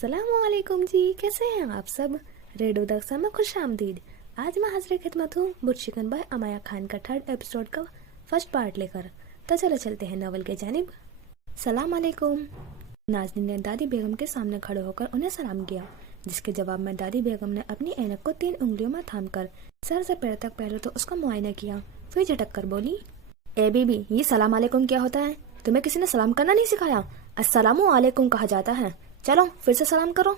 अस्सलाम वालेकुम जी, कैसे हैं आप सब। रेडियो दक्सा में खुश आमदीद। आज मैं हाजिर खिदमत हूँ बुरशिकन बाय अमाया खान का 3rd एपिसोड का फर्स्ट पार्ट लेकर। तो चलो चलते हैं नॉवल के जानिब। सलाम अलैकुम। नाज़नीन ने दादी बेगम के सामने खड़े होकर उन्हें सलाम किया, जिसके जवाब में दादी बेगम ने अपनी ऐनक को 3 उंगलियों में थामकर सर से पैर तक पहले तो उसका मुआयना किया, फिर झटक कर बोली, ए बीबी, ये सलाम अलैकुम क्या होता है? तुम्हें किसी ने सलाम करना नहीं सिखाया? अस्सलामु अलैकुम कहा जाता है। चलो फिर से सलाम करो।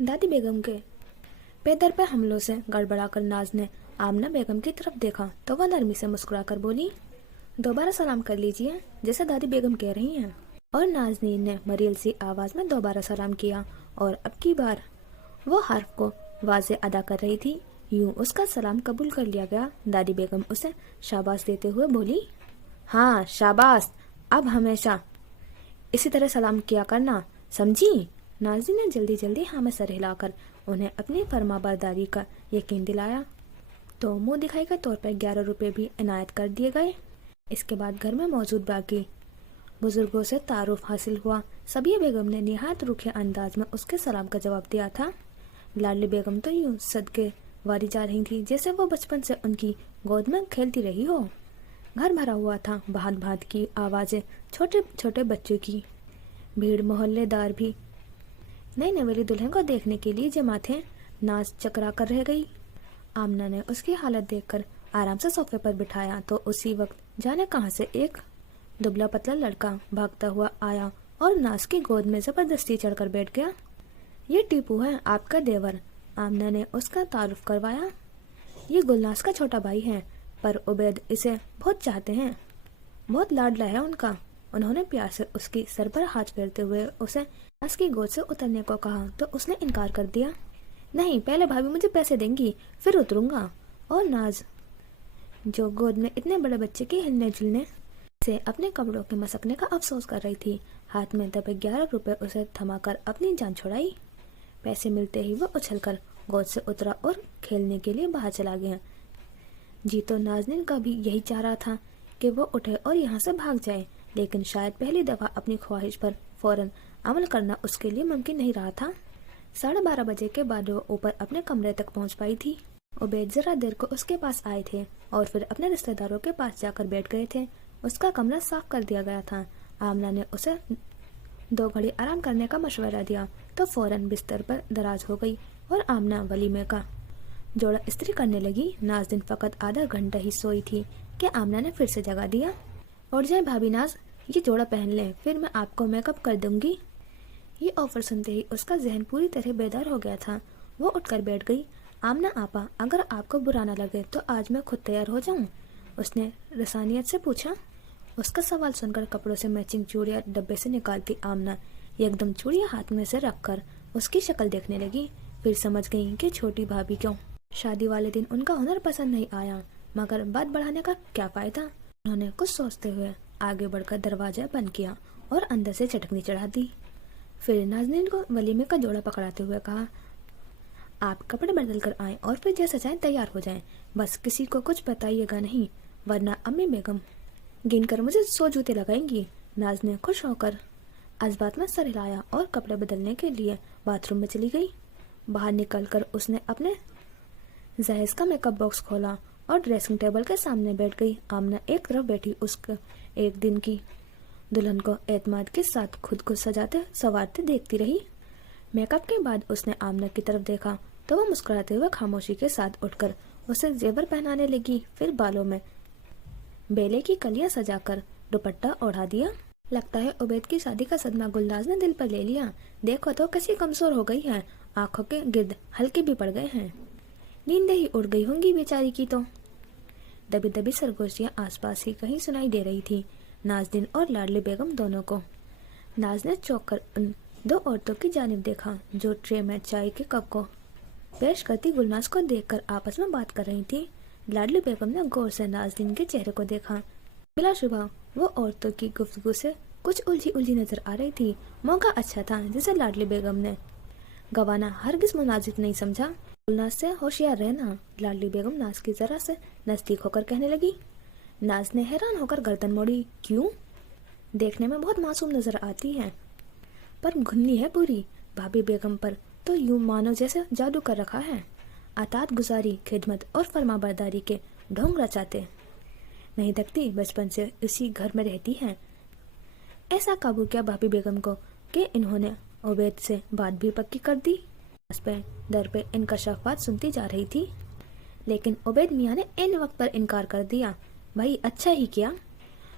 दादी बेगम के पेदर पे हमलों से गड़बड़ाकर नाज ने आमना बेगम की तरफ देखा तो वह नरमी से मुस्कुराकर बोली, दोबारा सलाम कर लीजिए, जैसे दादी बेगम कह रही हैं। और नाजनीन ने मरील सी आवाज में दोबारा सलाम किया और अब की बार वो हर्फ को वाज़े अदा कर रही थी। यूं उसका सलाम कबूल कर लिया गया। दादी बेगम उसे शाबाश देते हुए बोली, हाँ शाबाश, अब हमेशा इसी तरह सलाम किया करना, समझी? नाज़नीन ने जल्दी जल्दी हाँ में सर हिलाकर उन्हें अपनी फरमाबरदारी का यकीन दिलाया। तो मुंह दिखाई के तौर पर 11 रुपए भी इनायत कर दिए गए। इसके बाद घर में मौजूद बाकी बुजुर्गों से तारुफ हासिल हुआ। सबिया बेगम ने निहायत रूखे अंदाज में उसके सलाम का जवाब दिया था। लाडली बेगम तो यूं सदके वारी जा रही थी जैसे वो बचपन से उनकी गोद में खेलती रही हो। घर भरा हुआ था, भांत भांत की आवाजें, छोटे छोटे बच्चों की भीड़, मोहल्लेदार भी नई नवेली दुल्हन को देखने के लिए जमा थे। नाज चकरा कर रह गई। आमना ने उसकी हालत देखकर आराम से सोफे पर बिठाया तो उसी वक्त जाने कहां से एक दुबला पतला लड़का भागता हुआ आया और नाज की गोद में जबरदस्ती चढ़कर बैठ गया। ये टीपू है, आपका देवर। आमना ने उसका तारुफ करवाया। ये गुलनाज का छोटा भाई है, पर उबैद इसे बहुत चाहते हैं, बहुत लाडला है उनका। उन्होंने प्यार से उसकी सर पर हाथ फेरते हुए उसे नाज की गोद से उतरने को कहा तो उसने इनकार कर दिया। नहीं, पहले भाभी मुझे पैसे देंगी, फिर उतरूंगा। और नाज, जो गोद में इतने बड़े बच्चे के हिलने जुलने से अपने कपड़ों के मसकने का अफसोस कर रही थी, हाथ में दबे 11 रुपए उसे थमाकर अपनी जान छुड़ाई। पैसे मिलते ही वो उछलकर गोद से उतरा और खेलने के लिए बाहर चला गया। जी तो नाज़नीन का भी यही चाह रहा था कि वो उठे और यहाँ से भाग जाए, लेकिन शायद पहली दफा अपनी ख्वाहिश पर फौरन अमल करना उसके लिए मुमकिन नहीं रहा था। 12:30 बजे के बाद वो ऊपर अपने कमरे तक पहुंच पाई थी। उबैद जरा देर को उसके पास आए थे और फिर अपने रिश्तेदारों के पास जाकर बैठ गए थे। उसका कमरा साफ कर दिया गया था। आमना ने उसे 2 घड़ी आराम करने का मशवरा दिया तो फौरन बिस्तर पर दराज हो गई और आमना वलीमे का जोड़ा इस्त्री करने लगी। नाज़नीन फकत आधा घंटा ही सोई थी कि आमना ने फिर से जगा दिया। और जाए भाभी नाज, ये जोड़ा पहन लें, फिर मैं आपको मेकअप कर दूंगी। ये ऑफर सुनते ही उसका जहन पूरी तरह बेदार हो गया था। वो उठकर बैठ गई। आमना आपा, अगर आपको बुरा ना लगे तो आज मैं खुद तैयार हो जाऊं? उसने रसानियत से पूछा। उसका सवाल सुनकर कपड़ों से मैचिंग चूड़ियां डब्बे से निकालती आमना एकदम चूड़ियां हाथ में से रखकर उसकी शक्ल देखने लगी। फिर समझ गई कि छोटी भाभी क्यों शादी वाले दिन उनका हुनर पसंद नहीं आया, मगर बात बढ़ाने का क्या फायदा। उन्होंने कुछ सोचते हुए आगे बढ़कर दरवाजा बंद किया और अंदर से चटकनी चढ़ा दी। फिर नाज़नीन को वलीमे का जोड़ा पकड़ाते हुए कहा, आप कपड़े बदल कर आएं और फिर जैसा चाहें तैयार हो जाएं, बस किसी को कुछ बताइएगा नहीं, वरना अम्मी बेगम गिनकर मुझे 100 जूते लगाएंगी। नाज ने खुश होकर अजबात में सर हिलाया और कपड़े बदलने के लिए बाथरूम में चली गई। बाहर निकलकर उसने अपने जहेज का मेकअप बॉक्स खोला और ड्रेसिंग टेबल के सामने बैठ गई। आमना एक तरफ बैठी उसको एक दिन की दुल्हन को एतमाद के साथ खुद को सजाते संवारते देखती रही। मेकअप के बाद उसने आमना की तरफ देखा तो वह मुस्कुराते हुए खामोशी के साथ उठकर उसे जेवर पहनाने लगी। फिर बालों में बेले की कलियां सजाकर दुपट्टा ओढ़ा दिया। लगता है उबैद की शादी का सदमा गुलनाज ने दिल पर ले लिया। देखो तो कैसी कमजोर हो गई है, आंखों के गिर्द हल्के भी पड़ गए हैं। नींदें ही उड़ गई होंगी बेचारी की तो। दबी दबी सरगोशियां आसपास ही कहीं सुनाई दे रही थी, नाज़नीन और लाडली बेगम दोनों को। नाज ने चौंक कर उन 2 औरतों की जानिब देखा जो ट्रे में चाय के कप को पेश करती गुलनाज को देखकर आपस में बात कर रही थी। लाडली बेगम ने गौर से नाज़नीन के चेहरे को देखा। बिलाशुबा वो औरतों की गुफ्तगू से कुछ उलझी उलझी नजर आ रही थी। मौका अच्छा था जिसे लाडली बेगम ने गवाना हरगिज मुनाजिब नहीं समझा। गुलनाज से होशियार रहना, लाडली बेगम नाज की जरा से नजदीक होकर कहने लगी। नाज ने हैरान होकर गर्दन मोड़ी। क्यों? देखने में बहुत मासूम नजर आती है, पर घुन्नी है पूरी। भाभी बेगम पर तो यूं मानो जैसे जादू कर रखा है। अतात गुजारी, खिदमत और फरमाबरदारी के ढोंग रचाते। नहीं थकती, बचपन से उसी घर में रहती हैं। ऐसा काबू किया भाभी बेगम को कि इन्होंने उबैद से बात भी पक्की कर दी। उस पे दर पे इनकशाफात सुनती जा रही थी, लेकिन उबैद मियाँ ने इन वक्त पर इनकार कर दिया। भाई अच्छा ही किया,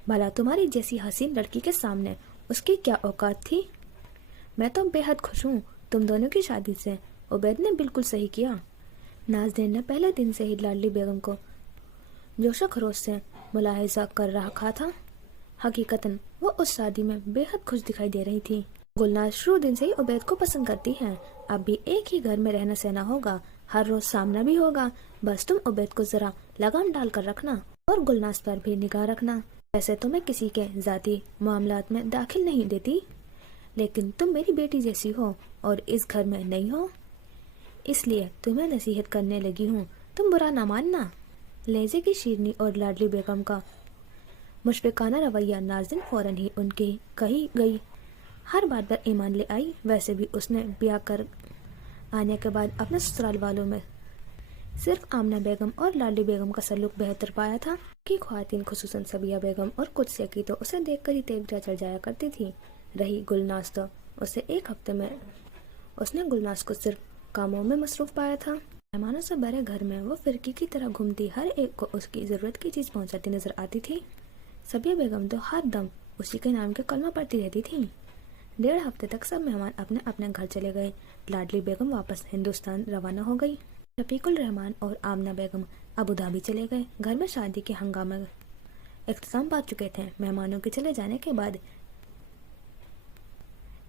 भला तुम्हारी जैसी हसीन लड़की के सामने उसकी क्या औकात थी। मैं तो बेहद खुश हूँ तुम दोनों की शादी से। उबैद ने बिल्कुल सही किया। नाज़नीन ने पहले दिन से ही लाडली बेगम को जोशो खरोश से मुलाहिजा कर रखा था। हकीकतन वो उस शादी में बेहद खुश दिखाई दे रही थी। गुलनाज शुरू दिन से ही उबैद को पसंद करती है। अब भी एक ही घर में रहना सहना होगा, हर रोज सामना भी होगा। बस तुम उबैद को जरा लगाम डाल कर रखना और गुलनाज पर भी निगाह रखना। वैसे तो मैं किसी के जाती मामलात में दाखिल नहीं देती, लेकिन तुम मेरी बेटी जैसी हो और इस घर में नहीं हो, इसलिए तुम्हें नसीहत करने लगी हूँ, तुम बुरा ना मानना। लहजे की शीरनी और लाडली बेगम का मुशफिकाना रवैया नाज़नीन फौरन ही उनकी कही गई हर बात पर ईमान ले आई। वैसे भी उसने ब्याह कर आने के बाद अपने ससुराल वालों में सिर्फ आमना बेगम और लाडली बेगम का सलूक बेहतर पाया था कि ख्वातीन खुसूसन सबिया बेगम और कुदसिया की तो उसे देखकर ही तेवरा चढ़ जाया करती थी। रही गुलनाज तो उसे एक हफ्ते में उसने गुलनाज को सिर्फ कामों में मसरूफ पाया था। मेहमानों से भरे घर में वो फिरकी की तरह घूमती, हर एक को उसकी ज़रूरत की चीज़ पहुंचाती नजर आती थी। सबिया बेगम तो हर दम उसी के नाम के कलमा पढ़ती रहती थी। 1.5 हफ्ते तक सब मेहमान अपने अपने घर चले गए। लाडली बेगम वापस हिंदुस्तान रवाना हो गई। शफीकुल रहमान और आमना बेगम अबू धाबी चले गए। घर में शादी के हंगामे इख्तिताम पा चुके थे। मेहमानों के चले जाने के बाद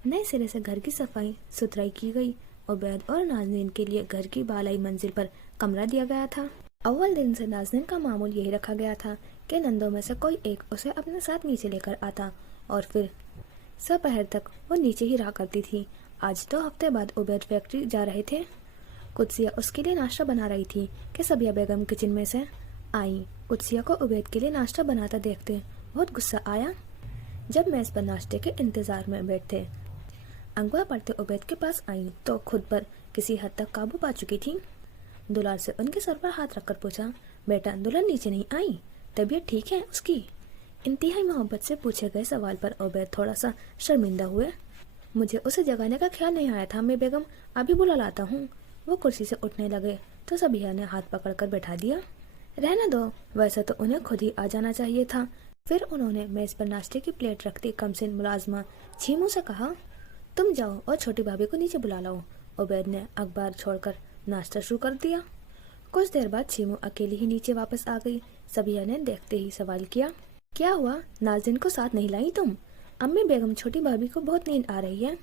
नए सिरे से घर की सफाई सुथराई की गई। उबैद और नाज़नीन के लिए घर की बालाई मंजिल पर कमरा दिया गया था। अव्वल दिन से नाज़नीन का मामूल यही रखा गया था कि नंदों में से कोई एक उसे अपने साथ नीचे लेकर आता और फिर दोपहर तक वो नीचे ही रहा करती थी। आज 2 हफ्ते बाद उबैद फैक्ट्री जा रहे थे। कुदसिया उसके लिए नाश्ता बना रही थी कि सबिया बेगम किचन में से आई। कुदसिया को उबैद के लिए नाश्ता बनाता देखते बहुत गुस्सा आया। जब मेज पर नाश्ते के इंतजार में बैठे अंगवा पड़ते उबैद के पास आई तो खुद पर किसी हद तक काबू पा चुकी थी। दुलार से उनके सर पर हाथ रखकर पूछा, बेटा दुल्हन नीचे नहीं आई, तबीयत ठीक है उसकी? इंतहाई मोहब्बत से पूछे गए सवाल पर उबैद थोड़ा सा शर्मिंदा हुए। मुझे उसे जगाने का ख्याल नहीं आया था मैं बेगम, अभी बुला लाता हूँ। वो कुर्सी से उठने लगे तो सबिया ने हाथ पकड़कर बैठा दिया। रहने दो, वैसे तो उन्हें खुद ही आ जाना चाहिए था। फिर उन्होंने मेज पर नाश्ते की प्लेट रखती कमसिन मुलाजमा छीमू से कहा, तुम जाओ और छोटी भाभी को नीचे बुला लाओ। उबैद ने अखबार छोड़कर नाश्ता शुरू कर दिया। कुछ देर बाद छीमू अकेली ही नीचे वापस आ गई। सबिया ने देखते ही सवाल किया, क्या हुआ, नाज़नीन को साथ नहीं लाई तुम? अम्मी बेगम छोटी भाभी को बहुत नींद आ रही है।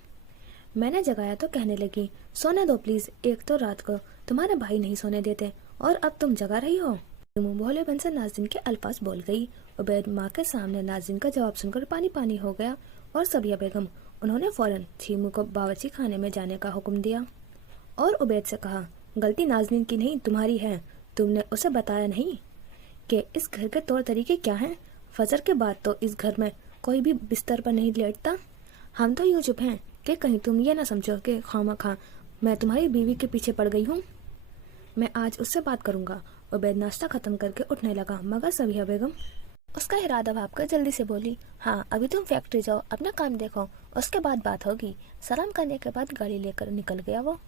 मैंने जगाया तो कहने लगी, सोने दो प्लीज, एक तो रात को तुम्हारे भाई नहीं सोने देते और अब तुम जगा रही हो। छीमू भोलेपन से नाज़नीन के अल्फाज बोल गई। उबैद माँ के सामने नाज़नीन का जवाब सुनकर पानी पानी हो गया और सबिया बेगम उन्होंने फौरन छीमू को बावर्ची खाने में जाने का हुक्म दिया और उबैद से कहा, गलती नाज़नीन की नहीं तुम्हारी है। तुमने उसे बताया नहीं कि इस घर के तौर तरीके क्या हैं। फजर के बाद तो इस घर में कोई भी बिस्तर पर नहीं लेटता। हम तो यूँ चुप हैं कि कहीं तुम ये ना समझो कि खामखा मैं तुम्हारी बीवी के पीछे पड़ गई हूँ। मैं आज उससे बात करूँगा। उबैद नाश्ता खत्म करके उठने लगा, मगर सबिया बेगम उसका इरादा भापकर जल्दी से बोली, हाँ अभी तुम फैक्ट्री जाओ, अपना काम देखो, उसके बाद बात होगी। सलाम करने के बाद गाड़ी लेकर निकल गया वो।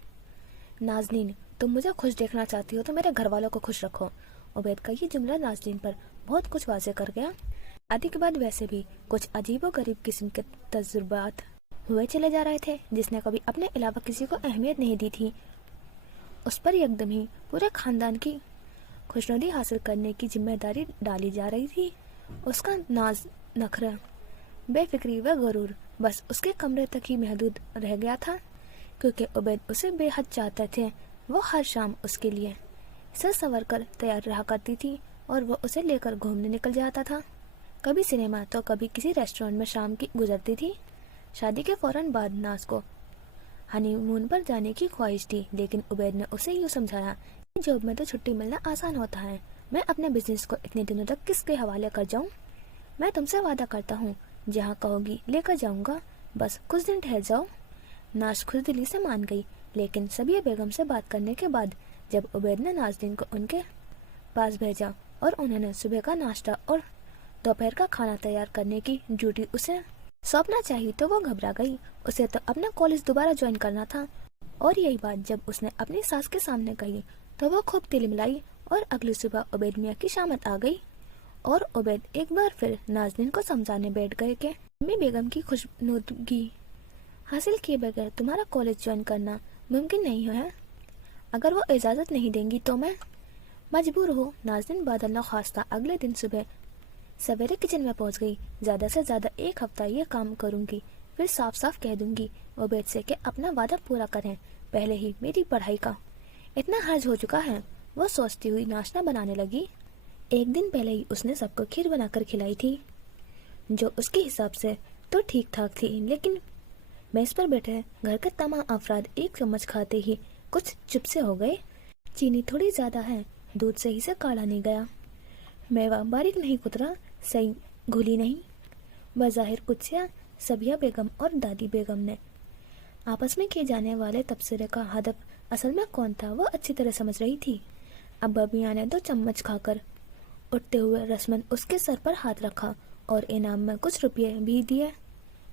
नाज़नीन, तुम मुझे खुश देखना चाहती हो तो मेरे घर वालों को खुश रखो। उबैद का ये जुमला नाज़नीन पर बहुत कुछ वाज़ेह कर गया। शादी के बाद वैसे भी कुछ अजीबो गरीब किस्म के तजुर्बात हुए चले जा रहे थे। जिसने कभी अपने अलावा किसी को अहमियत नहीं दी थी, उस पर एकदम ही पूरे खानदान की खुशनुदी हासिल करने की जिम्मेदारी डाली जा रही थी। उसका नाज, नखरा, बेफिक्री व गरूर बस उसके कमरे तक ही महदूद रह गया था, क्योंकि उबैद उसे बेहद चाहते थे। वो हर शाम उसके लिए सज संवर कर तैयार रहा करती थी और वो उसे लेकर घूमने निकल जाता था। कभी सिनेमा तो कभी किसी रेस्टोरेंट में शाम की गुजरती थी। शादी के फौरन बाद नाज को हनीमून पर जाने की ख्वाहिश थी, लेकिन उबैद ने उसे यूँ समझाया कि जॉब में तो छुट्टी मिलना आसान होता है, मैं अपने बिजनेस को इतने दिनों तक किसके हवाले कर जाऊं? मैं तुमसे वादा करता हूँ, जहाँ कहोगी लेकर जाऊंगा, बस कुछ दिन ठहर जाओ। नाज खुद दिली से मान गई, लेकिन सबिया बेगम से बात करने के बाद जब उबैद ने नाज़नीन को उनके पास भेजा और उन्होंने सुबह का नाश्ता और दोपहर का खाना तैयार करने की ड्यूटी उसे सौंपना चाहिए तो वो घबरा गई। उसे तो अपना कॉलेज दोबारा ज्वाइन करना था, और यही बात जब उसने अपनी सास के सामने कही तो वो खूब तिलमिलाई। और अगली सुबह उबैद मियाँ की शामत आ गई और उबैद एक बार फिर नाज़नीन को समझाने बैठ गए कि अम्मी बेगम की खुशनुदगी हासिल किए बगैर तुम्हारा कॉलेज ज्वाइन करना मुमकिन नहीं है। अगर वो इजाज़त नहीं देंगी तो मैं मजबूर हूँ। नाज़नीन बादल नख्वास्ता अगले दिन सुबह सवेरे किचन में पहुंच गई। ज़्यादा से ज़्यादा एक हफ्ता ये काम करूंगी, फिर साफ साफ कह दूंगी उबैद से कि अपना वादा पूरा करें। पहले ही मेरी पढ़ाई का इतना हर्ज हो चुका है। वो सोचती हुई नाश्ता बनाने लगी। एक दिन पहले ही उसने सबको खीर बनाकर खिलाई थी, जो उसके हिसाब से तो ठीक ठाक थी, लेकिन मेज पर बैठे घर के तमाम अफराद एक चम्मच खाते ही कुछ चुप से हो गए। चीनी थोड़ी ज्यादा है, दूध सही से काढ़ा नहीं गया, मेवा बारीक नहीं कुतरा, सही घुली नहीं। बज़ाहिर कुछ सबिया बेगम और दादी बेगम ने आपस में किए जाने वाले तबसरे का हदफ असल में कौन था वो अच्छी तरह समझ रही थी। अब्बा मियाँ ने 2 चम्मच खाकर उठते हुए रस्मन उसके सर पर हाथ रखा और इनाम में कुछ रुपये भी दिए,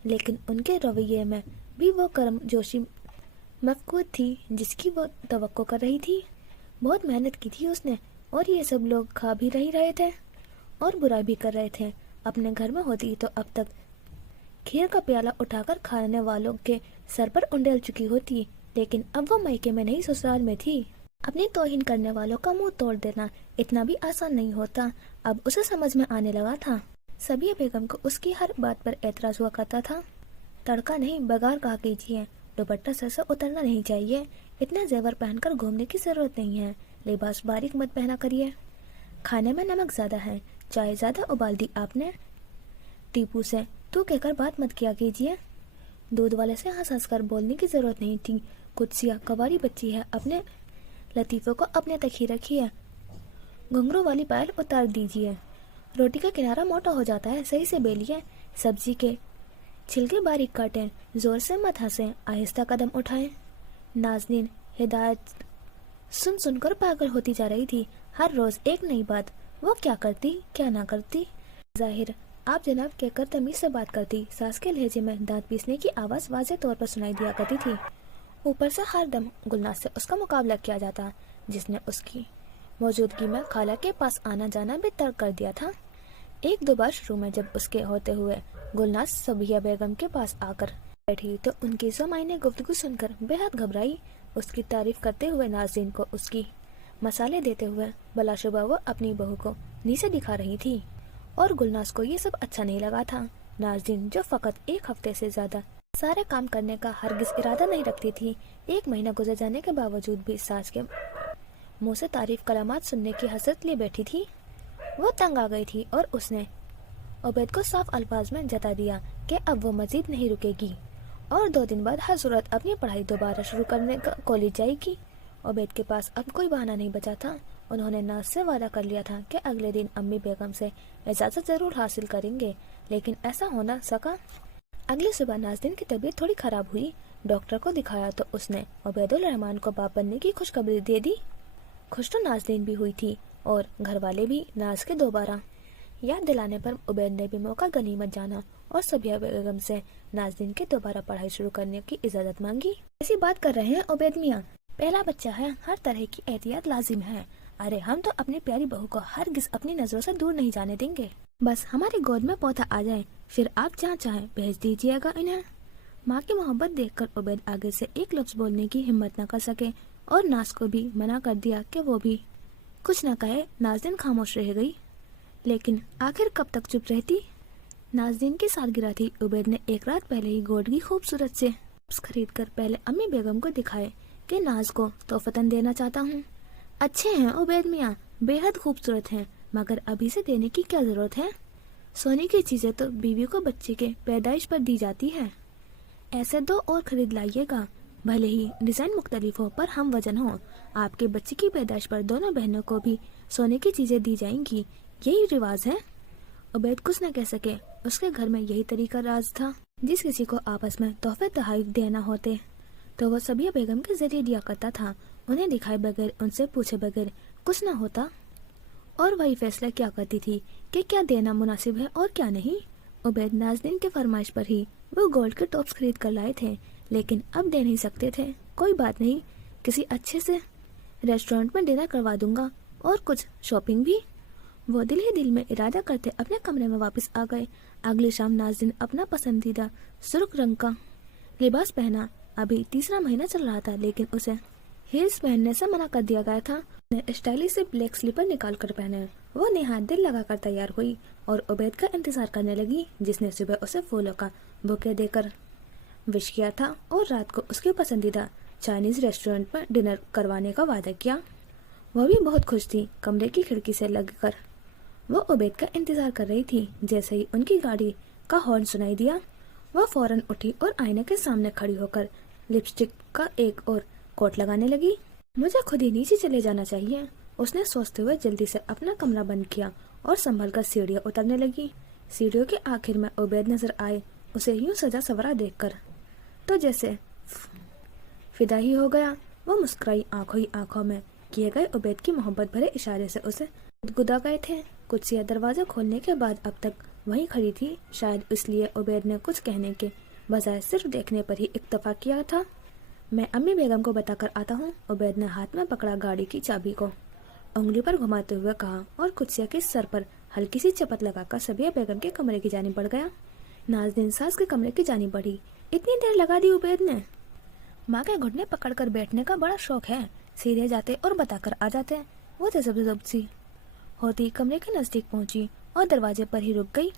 लेकिन उनके रवैये में भी वो करम जोशी मफकूद थी जिसकी वो तवक्को कर रही थी। बहुत मेहनत की थी उसने, और ये सब लोग खा भी रहे थे और बुरा भी कर रहे थे। अपने घर में होती तो अब तक खीर का प्याला उठाकर खाने वालों के सर पर उंडेल चुकी होती, लेकिन अब वो मायके में नहीं ससुराल में थी। अपनी तौहीन करने वालों का मुंह तोड़ देना इतना भी आसान नहीं होता, अब उसे समझ में आने लगा था। सबिया बेगम को उसकी हर बात पर एतराज हुआ करता था। तड़का नहीं बघार कहा कीजिए, दुपट्टा सर से उतरना नहीं चाहिए, इतना जेवर पहनकर घूमने की जरूरत नहीं है, लिबास बारीक मत पहना करिए, खाने में नमक ज्यादा है, चाय ज्यादा उबाल दी आपने, टीपू से तू कहकर बात मत किया कीजिए। दूध वाले से हंस हंस कर बोलने की जरूरत नहीं थी। कुत्सिया कवारी बच्ची है, अपने लतीफों को अपने तक ही रखिए, घुंघरू वाली पायल उतार दीजिए, रोटी का किनारा मोटा हो जाता है, सही से बेलिए, सब्जी के छिलके बारीक काटें, जोर से मत हंसें, आहिस्ता कदम उठाएं। नाज़नीन हिदायत सुन सुनकर पागल होती जा रही थी। हर रोज एक नई बात, वो क्या करती क्या ना करती। जाहिर आप जनाब कहकर तमीज से बात करती। सास के लहजे में दांत पीसने की आवाज वाज़े तौर पर सुनाई दिया करती थी। ऊपर से हर दम गुलनाज से उसका मुकाबला किया जाता, जिसने उसकी मौजूदगी में खाला के पास आना जाना भी तर्क कर दिया था। 1-2 बार शुरू में जब उसके होते हुए गुलनाज सबिया बेगम के पास आकर बैठी तो उनकी ज़माइने गुफ्तगू सुनकर बेहद घबराई। उसकी तारीफ करते हुए नाज़रीन को उसकी मसाले देते हुए बलाशुबा वो अपनी बहू को नीचे दिखा रही थी, और गुलनाज को ये सब अच्छा नहीं लगा था। नाज़रीन जो फकत 1 हफ्ते से ज्यादा सारे काम करने का हरगिज इरादा नहीं रखती थी, 1 महीना गुजर जाने के बावजूद भी सास के मुंह से तारीफ कलामात सुनने की हसरत लिए बैठी थी। वो तंग आ गई थी और उसने उबैद को साफ अल्फाज में जता दिया कि अब वो मजीद नहीं रुकेगी और 2 दिन बाद हर सूरत अपनी पढ़ाई दोबारा शुरू करने का कॉलेज जाएगी। उबैद के पास अब कोई बहाना नहीं बचा था। उन्होंने नाज से वादा कर लिया था कि अगले दिन अम्मी बेगम से इजाज़त जरूर हासिल करेंगे, लेकिन ऐसा हो न सका। अगली सुबह नाज़नीन की तबीयत थोड़ी खराब हुई। डॉक्टर को दिखाया तो उसने उबैदुल रहमान को बाप बनने की खुशखबरी दे दी। खुश तो नाज़नीन भी हुई थी और घर वाले भी। नाज के दोबारा याद दिलाने पर उबैद ने भी मौका गनीमत जाना और सबिया बेगम से नाज़नीन के दोबारा पढ़ाई शुरू करने की इजाज़त मांगी। ऐसी बात कर रहे हैं उबैद मियाँ, पहला बच्चा है, हर तरह की एहतियात लाजिम है। अरे हम तो अपनी प्यारी बहू को हरगिज अपनी नजरों से दूर नहीं जाने देंगे। बस हमारी गोद में पौधा आ जाए, फिर आप जहाँ चाहें भेज दीजिएगा इन्हें। माँ की मोहब्बत देखकर उबैद आगे से एक लफ्ज बोलने की हिम्मत न कर सके और नाज को भी मना कर दिया कि वो भी कुछ न कहे। नाज़नीन खामोश रह गई, लेकिन आखिर कब तक चुप रहती। नाज़नीन की सालगिरह थी। उबैद ने एक रात पहले ही गोल्ड की खूबसूरत से खरीद कर पहले अम्मी बेगम को दिखाए कि नाज को तोहफतन देना चाहता हूँ। अच्छे हैं उबैद मियाँ, बेहद खूबसूरत हैं, मगर अभी से देने की क्या जरूरत है। सोने की चीजें तो बीवी को बच्चे के पैदाइश पर दी जाती है। ऐसे 2 और खरीद लाइएगा, भले ही डिजाइन मुख्तलिफ हो पर हम वजन हो। आपके बच्चे की पैदाइश पर दोनों बहनों को भी सोने की चीजें दी जाएंगी, यही रिवाज है। उबैद कुछ न कह सके। उसके घर में यही तरीका राज था। जिस किसी को आपस में तोहफे तोहफे देना होते तो वो सबिया बेगम के जरिए दिया करता था। उन्हें दिखाए बगैर, उनसे पूछे बगैर कुछ ना होता और वही फैसला किया करती थी कि क्या देना मुनासिब है और क्या नहीं। उबैद नाज़नीन के फरमाइश पर ही वो गोल्ड के टॉप्स खरीद कर लाए थे, लेकिन अब दे नहीं सकते थे। कोई बात नहीं, किसी अच्छे से रेस्टोरेंट में डिनर करवा दूंगा और कुछ शॉपिंग भी। वो दिल ही दिल में इरादा करते अपने कमरे में वापस आ गए। अगली शाम नाज़नीन अपना पसंदीदा सुर्ख रंग का लिबास पहना। अभी तीसरा महीना चल रहा था, लेकिन उसे हील्स पहनने से मना कर दिया गया था। उसने स्टाइलिश से ब्लैक स्लीपर निकाल कर पहने। वो नेहा दिल लगाकर तैयार हुई और उबैद का इंतजार करने लगी, जिसने सुबह उसे फूलों का बुके देकर विश किया था और रात को उसके पसंदीदा चाइनीज रेस्टोरेंट में डिनर करवाने का वादा किया। वह भी बहुत खुश थी। कमरे की खिड़की से लगकर वो उबैद का इंतजार कर रही थी। जैसे ही उनकी गाड़ी का हॉर्न सुनाई दिया, वह फौरन उठी और आईने के सामने खड़ी होकर लिपस्टिक का एक और कोट लगाने लगी। मुझे खुद ही नीचे चले जाना चाहिए, उसने सोचते हुए जल्दी से अपना कमरा बंद किया और संभल कर सीढ़ियाँ उतरने लगी। सीढ़ियों के आखिर में उबैद नजर आए। उसे यूं सजा सवरा देखकर तो जैसे फिदा ही हो गया। वो मुस्कुराई। आंखों ही आंखों में किए गए उबैद की मोहब्बत भरे इशारे से उसे गुदगुदा गए थे। कुर्सियाँ दरवाजा खोलने के बाद अब तक वहीं खड़ी थी। शायद इसलिए उबैद ने कुछ कहने के बजाय सिर्फ देखने पर ही इक्तफा किया था। मैं अम्मी बेगम को बताकर आता हूँ। उबैद ने हाथ में पकड़ा गाड़ी की चाबी को उंगली पर घुमाते हुए कहा और कुर्सिया के सर पर हल्की सी चपत लगाकर सबिया बेगम के कमरे की जानिब बढ़ गया। नाज़नीन सास के कमरे की जानिब बढ़ी। इतनी देर लगा दी उबैद ने। माँ के घुटने पकड़कर बैठने का बड़ा शौक है, सीधे जाते और बताकर आ जाते। वो जब सी होती कमरे के नजदीक पहुंची और दरवाजे पर ही रुक गई।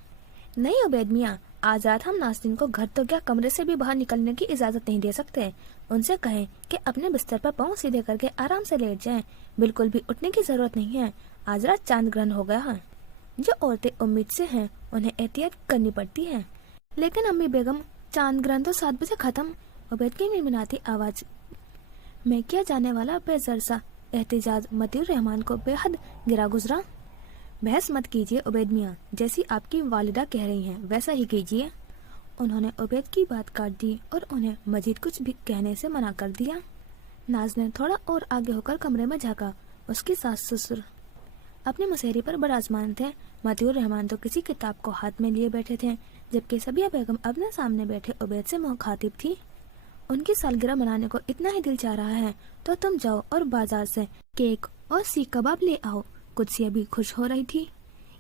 नहीं उबैद मियाँ, आज रात हम नाज़नीन को घर तो क्या कमरे से भी बाहर निकलने की इजाजत नहीं दे सकते। उनसे कहें कि अपने बिस्तर पर पाँव सीधे करके आराम से लेट जाएं। बिल्कुल भी उठने की जरूरत नहीं है। आज रात चांद ग्रहण हो गया है। जो औरतें उम्मीद से हैं उन्हें एहतियात करनी पड़ती है। लेकिन अम्मी बेगम, चांद ग्रहण तो 7 बजे खत्म। उबैद की मिनमिनाती आवाज में किया जाने वाला बेजर सा एहतिजाज मतीउर रहमान को बेहद गिरा गुजरा। बहस मत कीजिए उबैद मियाँ, जैसी आपकी वालिदा कह रही हैं वैसा ही कीजिए। उन्होंने उबैद की बात काट दी और उन्हें मजीद कुछ भी कहने से मना कर दिया। नाज ने थोड़ा और आगे होकर कमरे में झांका। उसकी सास ससुर अपनी मुसहरी पर बराजमान थे। मतीउर रहमान तो किसी किताब को हाथ में लिए बैठे थे, जबकि सबिया बेगम अपने सामने बैठे उबैद से मुखातिब थी। उनकी सालगिरह मनाने को इतना ही दिल चाह रहा है तो तुम जाओ और बाजार से केक और सीख कबाब ले आओ। कुदसिया भी खुश हो रही थी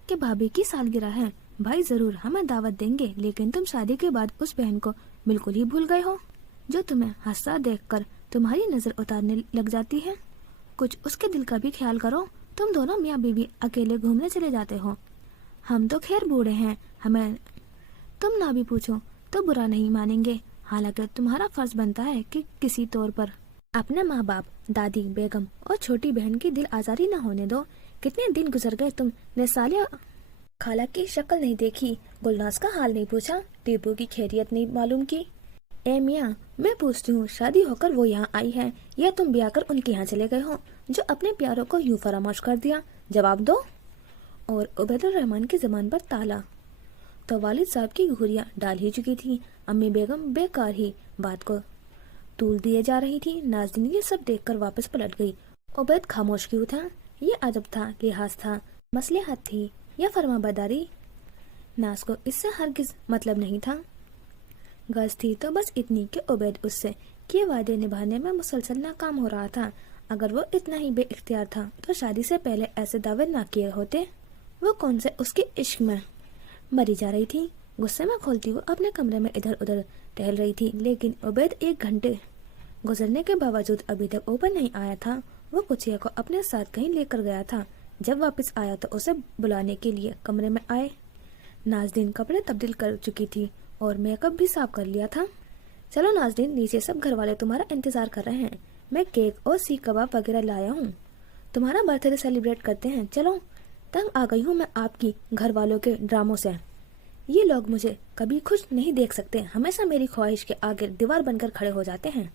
कि भाभी की सालगिरह है। भाई जरूर हमें दावत देंगे, लेकिन तुम शादी के बाद उस बहन को बिल्कुल ही भूल गए हो जो तुम्हें हंसा देखकर तुम्हारी नजर उतारने लग जाती है। कुछ उसके दिल का भी ख्याल करो। तुम दोनों मियाँ बीवी अकेले घूमने चले जाते हो। हम तो खैर बूढ़े हैं, हमें तुम ना भी पूछो तो बुरा नहीं मानेंगे। हालांकि तुम्हारा फर्ज बनता है कि किसी तौर पर अपने माँ बाप, दादी बेगम और छोटी बहन की दिल आजारी न होने दो। कितने दिन गुजर गए तुमने सालिया खाला की शक्ल नहीं देखी, गुलनाज का हाल नहीं पूछा, टीपू की खैरियत नहीं मालूम की। ए मियाँ, मैं पूछती हूँ, शादी होकर वो यहाँ आई है या तुम ब्याह कर उनके यहाँ चले गए हो जो अपने प्यारों को यूं फरामोश कर दिया? जवाब दो। और उबैदुर रहमान की जबान पर ताला तो वालिद साहब की घुरियाँ डाल ही चुकी थी। अम्मी बेगम बेकार ही बात को तूल दिए जा रही थी। नाज़नीन ये सब देखकर वापस पलट गई। उबैद खामोश क्यों था? ये अदब था, लिहाज था, मसलहत थी या फरमाबरदारी? नाज को इससे हरगिज मतलब नहीं था। गर्ज थी तो बस इतनी कि उबैद उससे किए वादे निभाने में मुसलसल नाकाम हो रहा था। अगर वो इतना ही बेइख्तियार था तो शादी से पहले ऐसे दावे ना किए होते। वो कौन से उसके इश्क में मरी जा रही थी। गुस्से में खोलती वो अपने कमरे में इधर उधर टहल रही थी, लेकिन उबैद 1 घंटे गुजरने के बावजूद अभी तक ऊपर नहीं आया था। वो कुचिया को अपने साथ कहीं लेकर गया था। जब वापस आया तो उसे बुलाने के लिए कमरे में आए। नाज़नीन कपड़े तब्दील कर चुकी थी और मेकअप भी साफ कर लिया था। चलो नाज़नीन, नीचे सब घर वाले तुम्हारा इंतजार कर रहे हैं। मैं केक और सीख कबाब वगैरह लाया हूँ। तुम्हारा बर्थडे सेलिब्रेट करते हैं। चलो, तंग आ गई हूँ मैं आपकी घर वालों के ड्रामों से। ये लोग मुझे कभी खुश नहीं देख सकते, हमेशा मेरी ख्वाहिश के आगे दीवार बनकर खड़े हो जाते हैं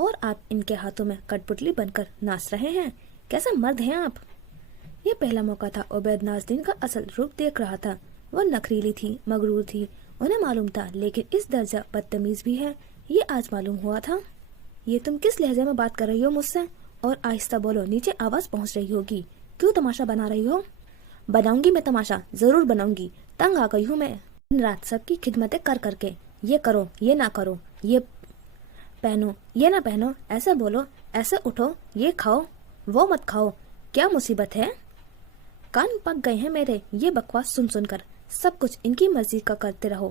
और आप इनके हाथों में कठपुतली बनकर नाच रहे हैं। कैसे मर्द हैं आप? ये पहला मौका था। उबैद नाज़नीन का असल रूप देख रहा था। वो नखरीली थी, मगरूर थी, उन्हें मालूम था, लेकिन इस दर्जा बदतमीज भी है, ये आज मालूम हुआ था। یہ تم کس لہجے میں بات کر رہی ہو مجھ سے؟ اور آہستہ بولو، نیچے آواز پہنچ رہی ہوگی۔ کیوں تماشا بنا رہی ہو؟ بناؤں گی میں تماشا، ضرور بناؤں گی۔ تنگ آ گئی ہوں میں دن رات سب کی خدمتیں کر کر کے۔ یہ کرو، یہ نہ کرو، یہ پہنو، یہ نہ پہنو، ایسے بولو، ایسے اٹھو، یہ کھاؤ، وہ مت کھاؤ، کیا مصیبت ہے؟ کان پک گئے ہیں میرے یہ بکواس سن سن کر۔ سب کچھ ان کی مرضی کا کرتے رہو،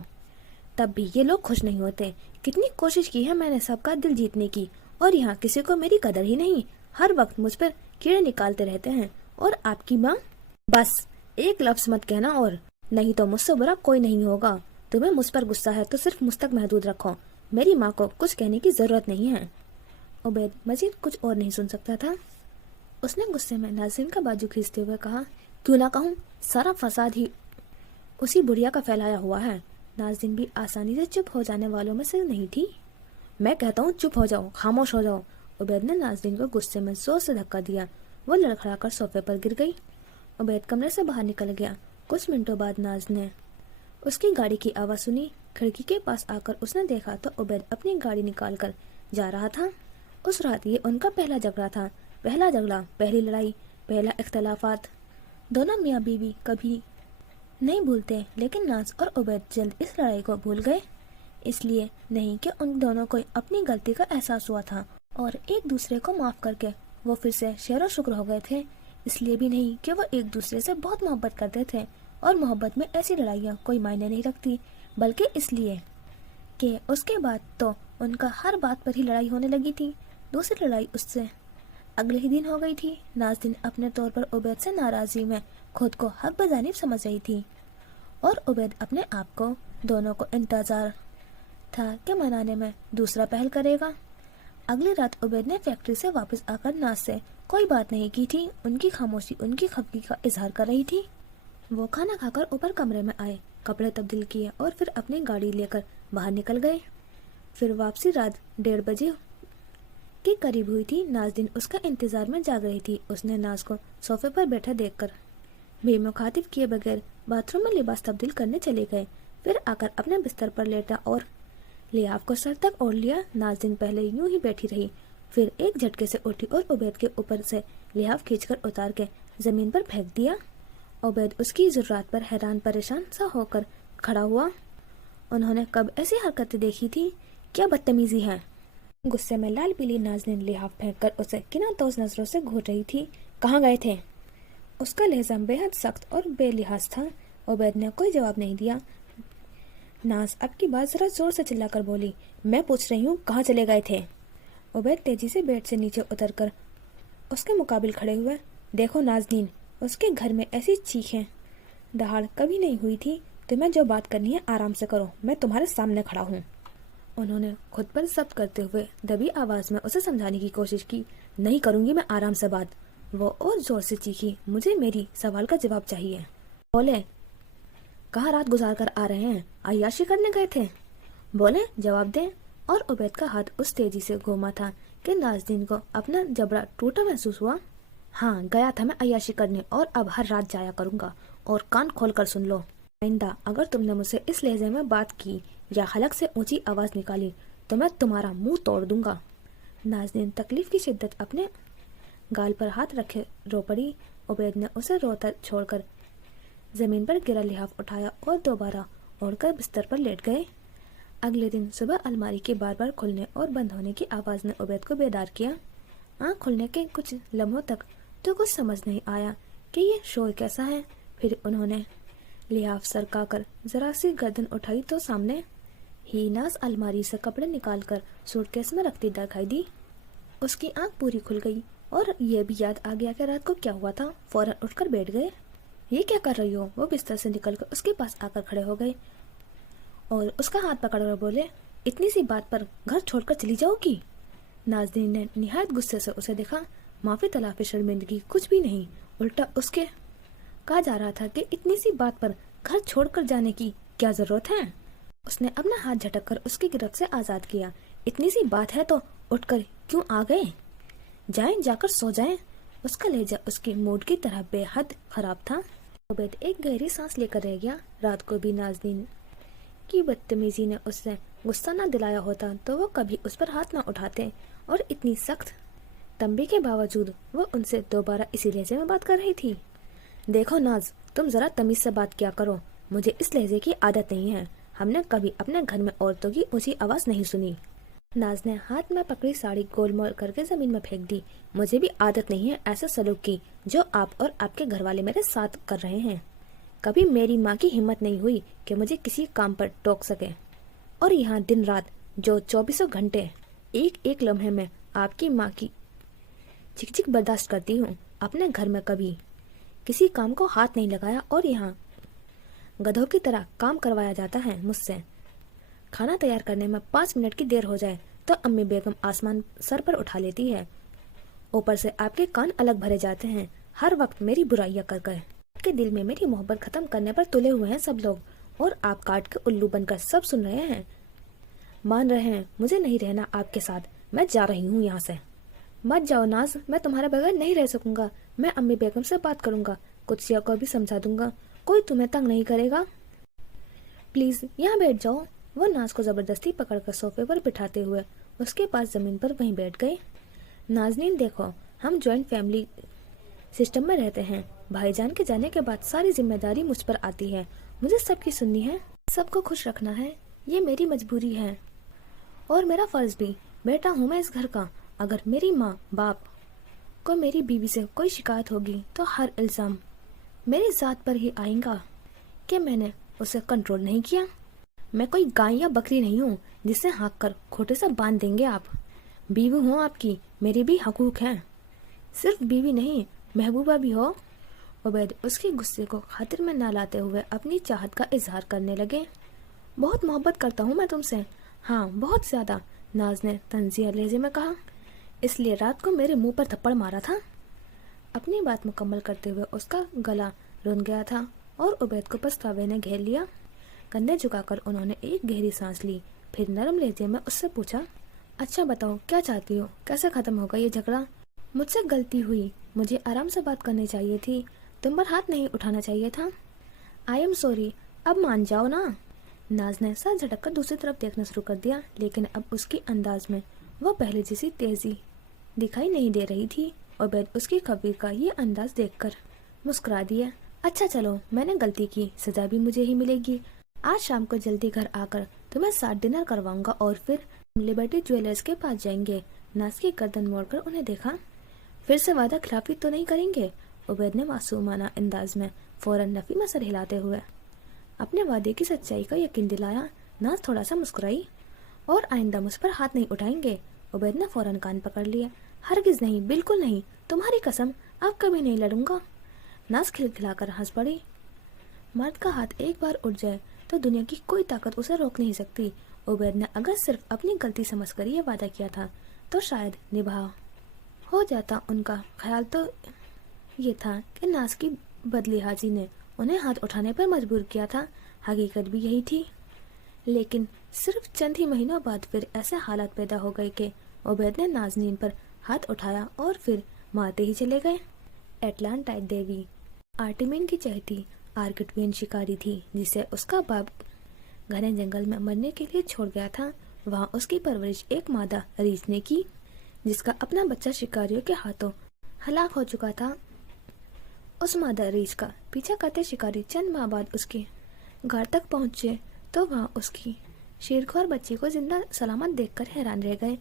تب بھی یہ لوگ خوش نہیں ہوتے۔ کتنی کوشش کی ہے میں نے سب کا دل جیتنے کی، اور یہاں کسی کو میری قدر ہی نہیں۔ ہر وقت مجھ پر کیڑے نکالتے رہتے ہیں۔ اور آپ کی ماں؟ بس ایک لفظ مت کہنا، اور نہیں تو مجھ سے برا کوئی نہیں ہوگا۔ تمہیں مجھ پر غصہ ہے تو صرف مجھ تک محدود رکھو، میری ماں کو کچھ کہنے کی ضرورت نہیں ہے۔ عبید مزید کچھ اور نہیں سن سکتا تھا۔ اس نے غصے میں ناظرین کا بازو کھینچتے ہوئے کہا، کیوں نہ کہوں، سارا فساد ہی اسی بڑھیا کا پھیلایا ہوا ہے۔ ناظرین بھی آسانی سے چپ ہو جانے والوں میں سے نہیں تھی۔ میں کہتا ہوں چپ ہو جاؤ، خاموش ہو جاؤ۔ عبید نے ناظرین کو غصے میں زور سے دھکا دیا۔ وہ لڑکھڑا کر صوفے پر گر گئی۔ عبید کمرے سے باہر نکل گیا۔ کچھ منٹوں بعد ناز نے اس کی گاڑی کی آواز سنی۔ کھڑکی کے پاس آ کر اس نے دیکھا تو عبید اپنی گاڑی نکال کر جا رہا تھا۔ اس رات یہ ان کا پہلا جھگڑا تھا، پہلا جھگڑا، پہلی لڑائی، پہلا اختلافات۔ دونوں میاں بیوی کبھی نہیں بھولتے، لیکن ناز اور عبید جلد اس لڑائی کو بھول گئے۔ اس لیے نہیں کہ ان دونوں کو اپنی غلطی کا احساس ہوا تھا اور ایک دوسرے کو معاف کر کے وہ پھر سے شیر و شکر ہو گئے تھے، اس لیے بھی نہیں کہ وہ ایک دوسرے سے بہت محبت کرتے تھے، اور محبت میں ایسی لڑائیاں کوئی معنی نہیں رکھتی، بلکہ اس لیے کہ اس کے بعد تو ان کا ہر بات پر ہی لڑائی ہونے لگی تھی۔ دوسری لڑائی اس سے اگلے ہی دن ہو گئی تھی۔ ناظرین اپنے طور پر عبید سے ناراضی میں خود کو حق بجانب سمجھ رہی تھی، اور عبید اپنے آپ کو دونوں کو انتظار تھا کہ منانے میں دوسرا پہل کرے گا۔ اگلی رات عبید نے فیکٹری سے واپس آ کر ناز سے کوئی بات نہیں کی تھی۔ ان کی خاموشی ان کی خفگی کا اظہار کر رہی تھی۔ وہ کھانا کھا کر اوپر کمرے میں آئے، کپڑے تبدیل کیے اور پھر اپنی گاڑی لے کر باہر نکل گئے۔ پھر واپسی رات 1:30 بجے کے قریب ہوئی تھی۔ ناظرین اس کا انتظار میں جاگ رہی تھی۔ اس نے ناز کو صوفے پر بیٹھا دیکھ کر بے مخاطب کیے بغیر باتھ روم میں لباس تبدیل کرنے چلے گئے۔ پھر آ کر اپنے بستر پر لیٹا اور لحاف کو سر تک اوڑھ لیا۔ ناظرین پہلے یوں ہی بیٹھی رہی، پھر ایک جھٹکے سے اٹھی اور عبید کے اوپر سے لحاف کھینچ کر اتار کے زمین پر پھینک دیا۔ عبید اس کی ضرورت پر حیران پریشان سا ہو کر کھڑا ہوا۔ انہوں نے کب ایسی حرکتیں دیکھی تھی؟ کیا بدتمیزی ہے! غصے میں لال پیلی ناظرین لحاف پھینک کر اسے کناتوز نظروں سے گھور رہی تھی۔ کہاں گئے تھے؟ اس کا لہجہ بے حد سخت اور بے لحاظ تھا۔ عبید نے کوئی جواب نہیں دیا۔ ناز اب کی بات ذرا زور سے چلا کر بولی، میں پوچھ رہی ہوں کہاں چلے گئے تھے؟ عبید تیزی سے بیڈ سے نیچے اتر کر اس کے مقابل کھڑے ہوئے۔ دیکھو نازنین، اس کے گھر میں ایسی چیخیں دہاڑ کبھی نہیں ہوئی تھی۔ تمہیں جو بات کرنی ہے آرام سے کرو، میں تمہارے سامنے کھڑا ہوں۔ انہوں نے خود پر ضبط کرتے ہوئے دبی آواز میں اسے سمجھانے کی کوشش کی، نہیں کروں گی میں آرام سے بات۔ وہ اور زور سے چیخی، مجھے میری سوال کا جواب چاہیے۔ بولے، کہاں رات گزار کر آ رہے ہیں؟ عیاشی کرنے گئے تھے؟ بولے، جواب دیں۔ اور عبید کا ہاتھ اس تیزی سے گھوما تھا کہ نازنین کو اپنا جبڑا ٹوٹا محسوس ہوا۔ ہاں، گیا تھا میں عیاشی کرنے، اور اب ہر رات جایا کروں گا۔ اور کان کھول کر سن لو، آئندہ اگر تم نے مجھ سے اس لہجے میں بات کی یا حلق سے اونچی آواز نکالی تو میں تمہارا منہ توڑ دوں گا۔ نازنین تکلیف کی شدت اپنے گال پر ہاتھ رکھے رو پڑی۔ عبید نے اسے روتا چھوڑ کر زمین پر گرا لحاف اٹھایا اور دوبارہ اوڑھ کر بستر پر لیٹ گئے۔ اگلے دن صبح الماری کے بار بار کھلنے اور بند ہونے کی آواز نے عبید کو بیدار کیا۔ آنکھ کھلنے کے کچھ لمحوں تک تو کچھ سمجھ نہیں آیا کہ یہ شور کیسا ہے۔ پھر انہوں نے لحاف سرکا کر ذرا سی گردن اٹھائی تو سامنے ہی ناز الماری سے کپڑے نکال کر سوٹ کیس میں رکھتی دکھائی دی۔ اس کی آنکھ پوری کھل گئی اور یہ بھی یاد آ گیا کہ رات کو کیا ہوا تھا۔ فوراً اٹھ کر بیٹھ گئے۔ یہ کیا کر رہی ہو؟ وہ بستر سے نکل کر اس کے پاس آ کر کھڑے ہو گئے اور اس کا ہاتھ پکڑ کر بولے، اتنی سی بات پر گھر چھوڑ کر چلی جاؤ گی؟ نازنین نے نہایت غصے سے اسے دیکھا۔ معافی تلافی شرمندگی کچھ بھی نہیں، الٹا اس کے کہا جا رہا تھا کہ اتنی سی بات پر گھر چھوڑ کر جانے کی کیا ضرورت ہے؟ اس نے اپنا ہاتھ جھٹک کر اس کی گرفت سے آزاد کیا۔ اتنی سی بات ہے تو اٹھ کر کیوں آ گئے؟ جائیں، جا کر سو جائیں۔ اس کا لہجہ اس کی موڈ کی طرح بے حد خراب تھا۔ عبید ایک گہری سانس لے کر رہ گیا۔ رات کو بھی نازنین کی بدتمیزی نے اس سے غصہ نہ دلایا ہوتا تو وہ کبھی اس پر ہاتھ نہ اٹھاتے اور اتنی سخت تنبیہ کے باوجود وہ ان سے دوبارہ اسی لہجے میں بات کر رہی تھی۔ دیکھو ناز، تم ذرا تمیز سے بات کیا کرو، مجھے اس لہجے کی عادت نہیں ہے، ہم نے کبھی اپنے گھر میں عورتوں کی اونچی آواز نہیں سنی۔ ناز نے ہاتھ میں پکڑی ساڑی گول مول کر کے زمین میں پھینک دی۔ مجھے بھی عادت نہیں ہے ایسے سلوک کی جو آپ اور آپ کے گھر والے میرے ساتھ کر رہے ہیں۔ کبھی میری ماں کی ہمت نہیں ہوئی کہ مجھے کسی کام پر ٹوک سکے، اور یہاں دن رات جو 24 گھنٹے ایک ایک لمحے میں آپ کی ماں کی چک چک برداشت کرتی ہوں۔ اپنے گھر میں کبھی کسی کام کو ہاتھ نہیں لگایا، اور یہاں گدھوں کی طرح کام کروایا جاتا ہے مجھ سے۔ کھانا تیار کرنے میں 5 منٹ کی دیر ہو جائے تو امی بیگم آسمان سر پر اٹھا لیتی ہے، اوپر سے آپ کے کان الگ بھرے جاتے ہیں، ہر وقت میری برائیاں کر کر۔ آپ کے دل میں میری محبت ختم کرنے پر تلے ہوئے ہیں سب لوگ، اور آپ کاٹ کے الو بن کر سب سن رہے ہیں، مان رہے ہیں مجھے نہیں رہنا آپ کے ساتھ، میں جا رہی ہوں یہاں سے۔ مت جاؤ ناز، میں تمہارے بغیر نہیں رہ سکوں گا، میں امی بیگم سے بات کروں گا، قدسیہ کو بھی سمجھا دوں گا، کوئی تمہیں تنگ نہیں کرے گا، پلیز یہاں بیٹھ جاؤ۔ وہ ناز کو زبردستی پکڑ کر صوفے پر بٹھاتے ہوئے اس کے پاس زمین پر وہیں بیٹھ گئے۔ نازنین دیکھو، ہم جوائنٹ فیملی سسٹم میں رہتے ہیں، بھائی جان کے جانے کے بعد ساری ذمہ داری مجھ پر آتی ہے، مجھے سب کی سننی ہے، سب کو خوش رکھنا ہے، یہ میری مجبوری ہے اور میرا فرض بھی، بیٹا ہوں میں اس گھر کا۔ اگر میری ماں باپ کو میری بیوی سے کوئی شکایت ہوگی تو ہر الزام میری ذات پر ہی آئیں گا کہ میں نے اسے کنٹرول نہیں کیا۔ میں کوئی گائے یا بکری نہیں ہوں جسے ہانک کر کھوٹے سے باندھ دیں گے آپ۔ بیوی ہوں آپ کی، میری بھی حقوق ہیں، صرف بیوی نہیں محبوبہ بھی ہو۔ عبید اس کے غصے کو خاطر میں نہ لاتے ہوئے اپنی چاہت کا اظہار کرنے لگے۔ بہت محبت کرتا ہوں میں تم سے، ہاں بہت زیادہ، ناز نے تنزیہ لہجے میں کہا، اس لیے رات کو میرے منہ پر تھپڑ مارا تھا۔ اپنی بات مکمل کرتے ہوئے اس کا گلا رون گیا تھا اور عبید کو پچھتاوے نے گھیر لیا۔ کندھے جھکا کر انہوں نے ایک گہری سانس لی، پھر نرم لہجے میں اس سے پوچھا، اچھا بتاؤ کیا چاہتی ہو، کیسے ختم ہوگا یہ جھگڑا؟ مجھ سے غلطی ہوئی، مجھے آرام سے بات کرنی چاہیے تھی، تم پر ہاتھ نہیں اٹھانا چاہیے تھا، آئی ایم سوری، اب مان جاؤ نا۔ ناز نے سر جھٹک کر دوسری طرف دیکھنا شروع کر دیا، لیکن اب اس کی انداز میں وہ پہلے جیسی تیزی دکھائی نہیں دے رہی تھی۔ عبید اس کی خبیر کا یہ انداز دیکھ کر مسکرا دیا، اچھا چلو، میں نے غلطی کی، سزا بھی مجھے ہی ملے گی۔ آج شام کو جلدی گھر آ کر تمہیں ساتھ ڈنر کرواؤں گا اور پھر لبرٹی جویلرز کے پاس جائیں گے۔ ناز کی گردن موڑ کر انہیں دیکھا، پھر سے وعدہ خلافی تو نہیں کریں گے؟ عبید نے معصومانہ انداز میں فوراً نفی میں سر ہلاتے ہوئے اپنے وعدے کی سچائی کا یقین دلایا۔ ناز تھوڑا سا مسکرائی، اور آئندہ مجھ پر ہاتھ نہیں اٹھائیں گے؟ عبید نے فوراً کان پکڑ لیا، ہرگز نہیں، بالکل نہیں، تمہاری قسم، اب کبھی نہیں لڑوں گا۔ ناز کھلکھلا کر ہنس پڑی، مرد کا ہاتھ ایک بار اٹھ جائے تو دنیا کی کوئی طاقت اسے روک نہیں سکتی۔ عبید نے اگر صرف اپنی غلطی سمجھ کر یہ وعدہ کیا تھا تو شاید نبھا ہو جاتا۔ ان کا خیال تو یہ تھا کہ ناز کی بدلحاظی نے انہیں ہاتھ اٹھانے پر مجبور کیا تھا، حقیقت بھی یہی تھی، لیکن صرف چند ہی مہینوں بعد پھر ایسے حالات پیدا ہو گئے کہ عبید نے نازنین پر ہاتھ اٹھایا اور پھر مارتے ہی چلے گئے۔ ایٹلانٹائٹ دیوی آرٹیمین کی چہتی آرکٹوین شکاری تھی جسے اس کا باپ گھنے جنگل میں مرنے کے لیے چھوڑ گیا تھا۔ وہاں اس کی پرورش ایک مادہ ریچھ نے کی جس کا اپنا بچہ شکاریوں کے ہاتھوں ہلاک ہو چکا تھا۔ اس مادہ ریچھ کا پیچھا کرتے شکاری چند ماہ بعد اس کے گھر تک پہنچے تو وہاں اس کی شیرخوار بچی کو زندہ سلامت دیکھ کر حیران رہ گئے۔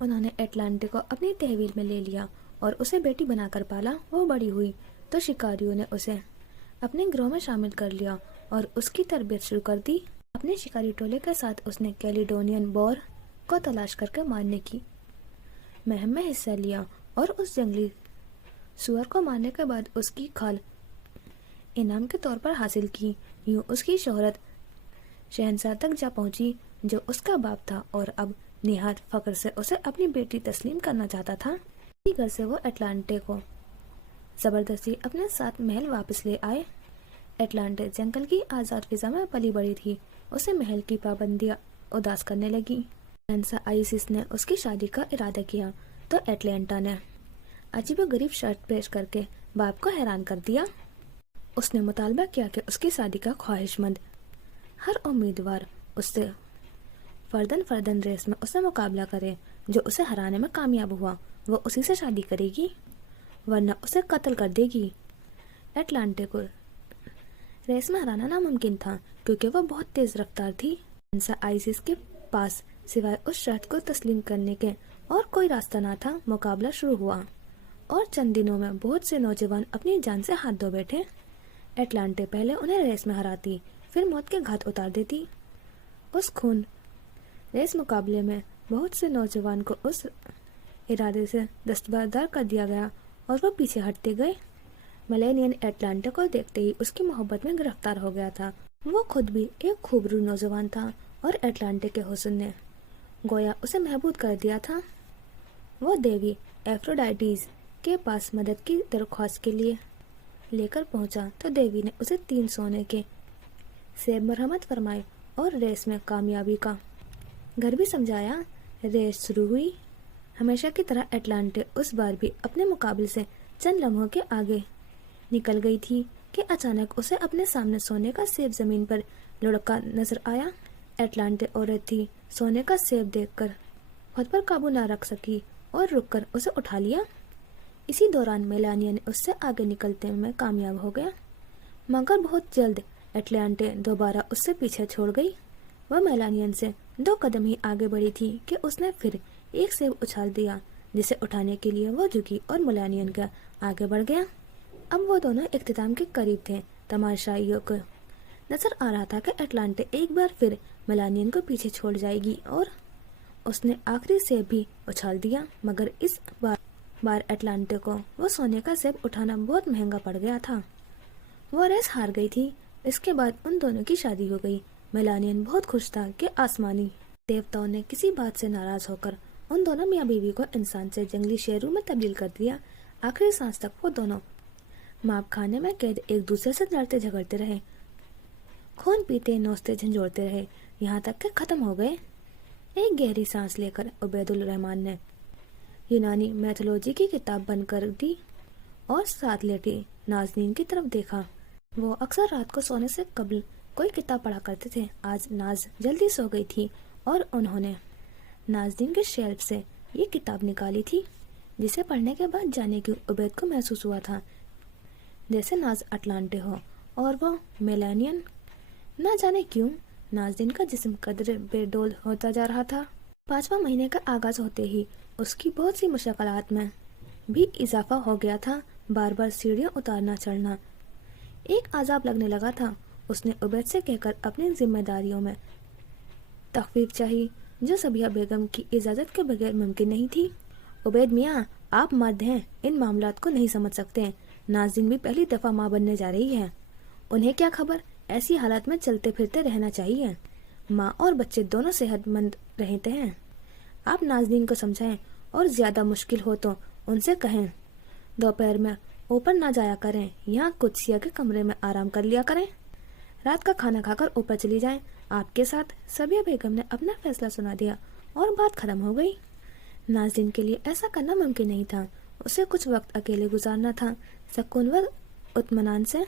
انہوں نے ایٹلانٹے کو اپنی تحویل میں لے لیا اور اسے بیٹی بنا کر پالا۔ وہ بڑی ہوئی تو شکاریوں نے اسے اپنے گروہ میں شامل کر لیا اور اس کی تربیت شروع کر دی۔ اپنے شکاری ٹولے کے ساتھ اس نے کیلیڈونین بور کو تلاش کر کے مارنے کی مہم میں حصہ لیا اور اس جنگلی سور کو مارنے کے بعد اس کی کھال انعام کے طور پر حاصل کی۔ یوں اس کی شہرت شہنشاہ تک جا پہنچی جو اس کا باپ تھا، اور اب نہایت فخر سے اسے اپنی بیٹی تسلیم کرنا چاہتا تھا۔ اسی گھر سے وہ ایٹلانٹے کو زبردستی اپنے ساتھ محل واپس لے آئے۔ ایٹلانٹے جنگل کی آزاد فضا میں پلی بڑی تھی، اسے محل کی پابندیاں اداس کرنے لگی۔ شہنشاہ آئسس نے اس کی شادی کا ارادہ کیا تو ایٹلانٹا نے عجیب و غریب شرط پیش کر کے باپ کو حیران کر دیا۔ اس نے مطالبہ کیا کہ اس کی شادی کا خواہش مند ہر امیدوار اس سے فردن ریس میں اس سے مقابلہ کرے۔ जो उसे हराने में कामयाब हुआ वो उसी से शादी करेगी, वरना उसे कत्ल कर देगी। एटलांटे को रेस में हराना नामुमकिन था क्योंकि वह बहुत तेज रफ्तार थी। आइसिस के पास सिवाय उस शर्त को तस्लीम करने के और कोई रास्ता ना था। मुकाबला शुरू हुआ और चंद दिनों में बहुत से नौजवान अपनी जान से हाथ धो बैठे। एटलांटे पहले उन्हें रेस में हराती, फिर मौत के घाट उतार देती। उस खून रेस मुकाबले में बहुत से नौजवान को उस इरादे से दस्तबरदार कर दिया गया और वो पीछे हटते गए। मिलेनियन एटलांटे को देखते ही उसकी मोहब्बत में गिरफ्तार हो गया था। वो खुद भी एक खूबरू नौजवान था और एटलांटे के हुस्न ने गोया उसे महबूद कर दिया था। वो देवी एफ्रोडाइटिस के पास मदद की दरख्वास्त के लिए लेकर पहुंचा तो देवी ने उसे 3 सोने के सेब मरहमत फरमाए और रेस में कामयाबी का घर भी समझाया। रेस शुरू हुई। हमेशा की तरह एटलांटे उस बार भी अपने मुकाबले से चंद लम्हों के आगे निकल गई थी कि अचानक उसे अपने सामने सोने का सेब जमीन पर लुढ़का नजर आया। एटलांटे औरत थी, सोने का सेब देखकर खुद पर काबू ना रख सकी और रुककर उसे उठा लिया। इसी दौरान मेलानिया ने उससे आगे निकलते में कामयाब हो गया, मगर बहुत जल्द एटलांटे दोबारा उससे पीछे छोड़ गई। वह मेलानियन से 2 कदम ही आगे बढ़ी थी कि उसने फिर एक सेब उछाल दिया, जिसे उठाने के लिए वो झुकी और मेलानियन का आगे बढ़ गया। अब वो दोनों इख्तिताम के करीब थे। तमाशाइयों को नजर आ रहा था कि एटलांटे एक बार फिर मेलानियन को पीछे छोड़ जाएगी और उसने आखिरी सेब भी उछाल दिया, मगर इस बार एटलांटे को वो सोने का सेब उठाना बहुत महंगा पड़ गया था। वो रेस हार गई थी। इसके बाद उन दोनों की शादी हो गई। मेलानियन बहुत खुश था कि आसमानी देवताओं ने किसी बात से नाराज होकर उन दोनों मियाँ बीवी को इंसान से जंगली शेरों में तब्दील कर दिया। आखिरी सांस तक वो दोनों माप खाने में कैद एक दूसरे से लड़ते झगड़ते रहे, खून पीते नोचते झंझोड़ते रहे, यहाँ तक कि खत्म हो गए। एक गहरी सांस लेकर उबैदुल रहमान ने यूनानी मैथोलॉजी की किताब बंद कर दी और साथ लेटी नाज़नीन की तरफ देखा। वो अक्सर रात को सोने से कबल कोई किताब पढ़ा करते थे। आज नाज जल्दी सो गई थी और उन्होंने नाज़नीन के शेल्फ से ये किताब निकाली थी, जिसे पढ़ने के बाद जाने की उबैद को महसूस हुआ था जैसे नाज अटलांटे हो और वो मेलानियन। ना जाने क्यों नाज़नीन का जिस्म कदर बेडोल होता जा रहा था। 5वां महीने का आगाज होते ही उसकी बहुत सी मुश्किलात में भी इजाफा हो गया था। बार बार सीढ़ियाँ उतारना चढ़ना एक आजाब लगने लगा था। उसने उबैद से कहकर अपनी जिम्मेदारियों में तखफीफ चाही, जो सबिया बेगम की इजाज़त के बगैर मुमकिन नहीं थी। उबैद मियाँ, आप मर्द हैं, इन मामलात को नहीं समझ सकते। नाज़नीन भी पहली दफ़ा माँ बनने जा रही है। उन्हें क्या खबर, ऐसी हालत में चलते फिरते रहना चाहिए। माँ और बच्चे दोनों सेहतमंद रहते हैं। आप नाज़नीन को समझाएं और ज़्यादा मुश्किल हो तो उनसे कहें दोपहर में ऊपर ना जाया करें, यहाँ कुदसिया के कमरे में आराम कर लिया करें। रात का खाना खाकर ऊपर चली जाएं आपके साथ। सबिया बेगम ने अपना फैसला सुना दिया और बात खत्म हो गई। नाज़नीन के लिए ऐसा करना मुमकिन नहीं था। उसे कुछ वक्त अकेले गुजारना था, सुकून व इत्मीनान से।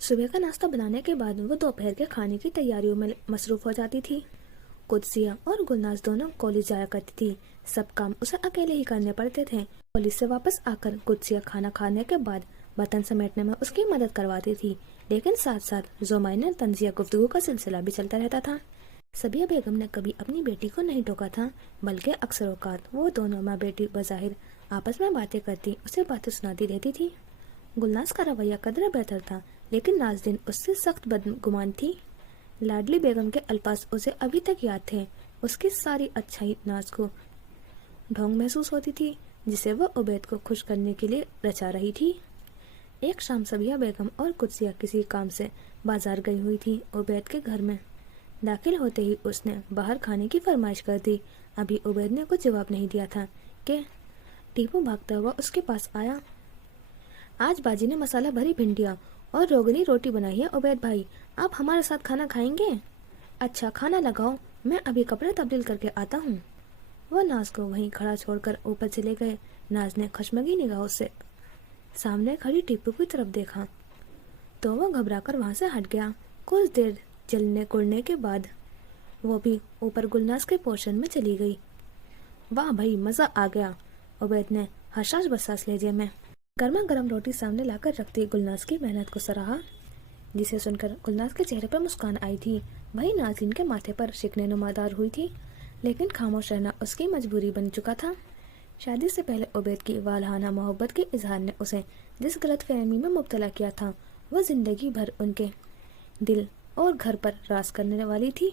सुबह का नाश्ता बनाने के बाद वो दोपहर के खाने की तैयारियों में मसरूफ हो जाती थी। कुदसिया और गुलनाज दोनों कॉलेज जाया करती थी। सब काम उसे अकेले ही करने पड़ते थे। कॉलेज से वापस आकर कुदसिया खाना खाने के बाद बर्तन समेटने में उसकी मदद करवाती थी, लेकिन साथ साथ ज़ुमैना तंजिया गुफ्तगू का सिलसिला भी चलता रहता था। सबिया बेगम ने कभी अपनी बेटी को नहीं टोका था, बल्कि अक्सर औकात वो दोनों माँ बेटी बज़ाहिर आपस में बातें करती, उसे बातें सुनाती रहती थी। गुलनाज का रवैया कदर बेहतर था, लेकिन नाज़नीन उससे सख्त बदगुमान थी। लाडली बेगम के अल्फाज उसे अभी तक याद थे। उसकी सारी अच्छाई नाज को ढोंग महसूस होती थी, जिसे वह उबैद को खुश करने के लिए रचा रही थी। एक शाम सबिया बेगम और कुदसिया किसी काम से बाजार गई हुई थी। उबैद के घर में दाखिल होते ही उसने बाहर खाने की फरमाइश कर दी। अभी उबैद ने कुछ जवाब नहीं दिया था कि टीपू भागता हुआ उसके पास आया। आज बाजी ने मसाला भरी भिंडियाँ और रोगनी रोटी बनाई है। उबैद भाई, आप हमारे साथ खाना खाएंगे? अच्छा, खाना लगाओ, मैं अभी कपड़े तब्दील करके आता हूँ। वह नाज को वहीं खड़ा छोड़कर ऊपर चले गए। नाज ने खशमगी निगाहों से सामने खड़ी टीपू की तरफ देखा तो वह घबराकर वहां से हट गया। कुछ देर जलने कुड़ने के बाद वो भी ऊपर गुलनाज के पोर्शन में चली गई। वाह भाई, मजा आ गया, उबैद ने हर्षाश बसास लहजे में गर्मा गर्म रोटी सामने लाकर रखती गुलनाज की मेहनत को सराहा, जिसे सुनकर गुलनाज के चेहरे पर मुस्कान आई थी। वही नाज़रीन के माथे पर शिकने नुमादार हुई थी, लेकिन खामोश रहना उसकी मजबूरी बन चुका था। शादी से पहले उबैद की वालहाना मोहब्बत के इजहार ने उसे जिस गलत फहमी में मुब्तला किया था, वह जिंदगी भर उनके दिल और घर पर राज करने वाली थी।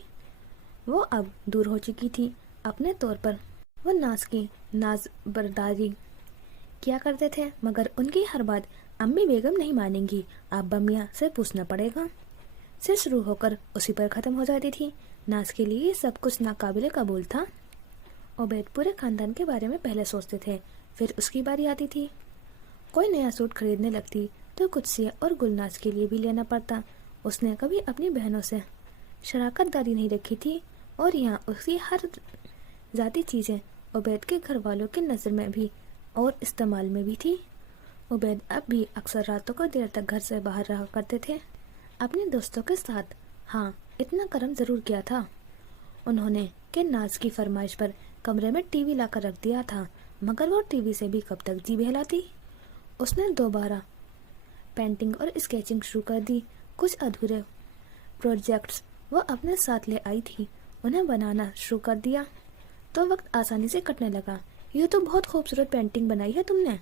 वो अब दूर हो चुकी थी। अपने तौर पर वो नाज की नाज बर्दारी किया करते थे, मगर उनकी हर बात अम्मी बेगम नहीं मानेंगी, आप बमिया से पूछना पड़ेगा से शुरू होकर उसी पर ख़त्म हो जाती थी। नाज के लिए सब कुछ नाकाबिले कबूल था। उबैद पूरे खानदान के बारे में पहले सोचते थे, फिर उसकी बारी आती थी। कोई नया सूट खरीदने लगती तो कुदसिया और गुलनाज के लिए भी लेना पड़ता। उसने कभी अपनी बहनों से शराकतदारी नहीं रखी थी, और यहाँ उसकी हर ज़ाती चीज़ें उबैद के घर वालों की नज़र में भी और इस्तेमाल में भी थी। उबैद अब भी अक्सर रातों को देर तक घर से बाहर रहा करते थे अपने दोस्तों के साथ। हाँ, इतना करम ज़रूर किया था उन्होंने कि नाज की फरमाइश पर कमरे में टीवी लाकर रख दिया था, मगर वो टीवी से भी कब तक जी बहलाती। उसने दोबारा पेंटिंग और स्केचिंग शुरू कर दी। कुछ अधूरे प्रोजेक्ट्स वो अपने साथ ले आई थी, उन्हें बनाना शुरू कर दिया तो वक्त आसानी से कटने लगा। ये तो बहुत खूबसूरत पेंटिंग बनाई है तुमने,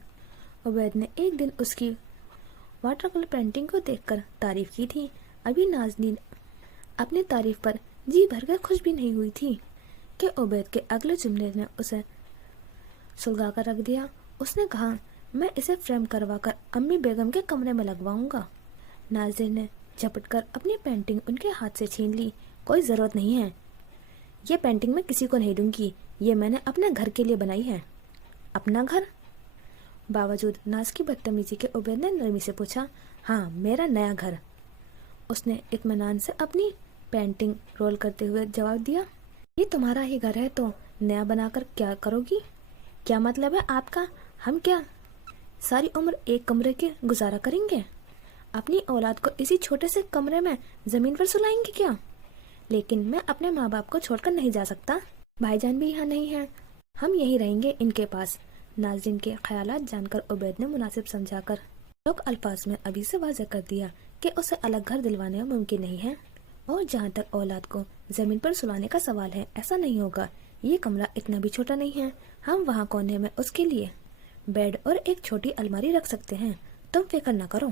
उबैद ने एक दिन उसकी वाटर कलर पेंटिंग को देखकर तारीफ की थी। अभी नाज़नीन अपनी तारीफ पर जी भरकर खुश भी नहीं हुई थी कि उबैद के अगले जुमले ने उसे सुलगा कर रख दिया। उसने कहा, मैं इसे फ्रेम करवा कर अम्मी बेगम के कमरे में लगवाऊंगा। नाज़रीन ने झपट कर अपनी पेंटिंग उनके हाथ से छीन ली। कोई ज़रूरत नहीं है, ये पेंटिंग मैं किसी को नहीं दूंगी, ये मैंने अपने घर के लिए बनाई है। अपना घर? बावजूद नाज की बदतमीजी के उबैद ने नरमी से पूछा। हाँ, मेरा नया घर, उसने इत्मीनान से अपनी पेंटिंग रोल करते हुए जवाब दिया। ये तुम्हारा ही घर है तो नया बनाकर क्या करोगी? क्या मतलब है आपका? हम क्या सारी उम्र एक कमरे के गुजारा करेंगे? अपनी औलाद को इसी छोटे से कमरे में जमीन पर सुलाएंगे क्या? लेकिन मैं अपने माँ बाप को छोड़कर नहीं जा सकता। भाईजान भी यहाँ नहीं है, हम यहीं रहेंगे इनके पास। नाज़रीन के ख्यालात जानकर उबैद ने मुनासिब समझाकर लोग अल्फाज में अभी से वाज़ह कर दिया कि उसे अलग घर दिलवाने मुमकिन नहीं है, और जहाँ तक औलाद को जमीन पर सुलाने का सवाल है, ऐसा नहीं होगा। ये कमरा इतना भी छोटा नहीं है, हम वहाँ कोने में उसके लिए बेड और एक छोटी अलमारी रख सकते हैं, तुम फिक्र न करो।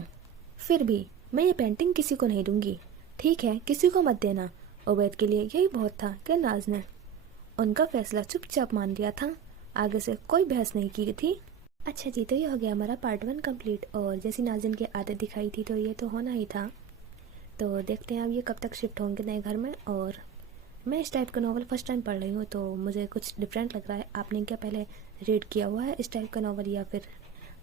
फिर भी मैं ये पेंटिंग किसी को नहीं दूंगी। ठीक है, किसी को मत देना। उबैद के लिए यही बहुत था कि नाज ने उनका फैसला चुपचाप मान लिया था, आगे से कोई बहस नहीं की थी। अच्छा जी, तो ये हो गया हमारा पार्ट 1 कंप्लीट, और जैसी नाज़रीन की आदत दिखाई थी तो ये तो होना ही था। तो देखते हैं अब ये कब तक शिफ्ट होंगे नए घर में। और मैं इस टाइप का नावल फर्स्ट टाइम पढ़ रही हूँ, तो मुझे कुछ डिफरेंट लग रहा है। आपने क्या पहले रीड किया हुआ है इस टाइप का नावल, या फिर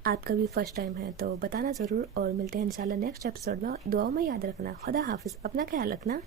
आपका भी फर्स्ट टाइम है? तो बताना ज़रूर, और मिलते हैं इंशाल्लाह नेक्स्ट एपिसोड में। दुआओं में याद रखना। खुदा हाफिज़, अपना ख्याल रखना।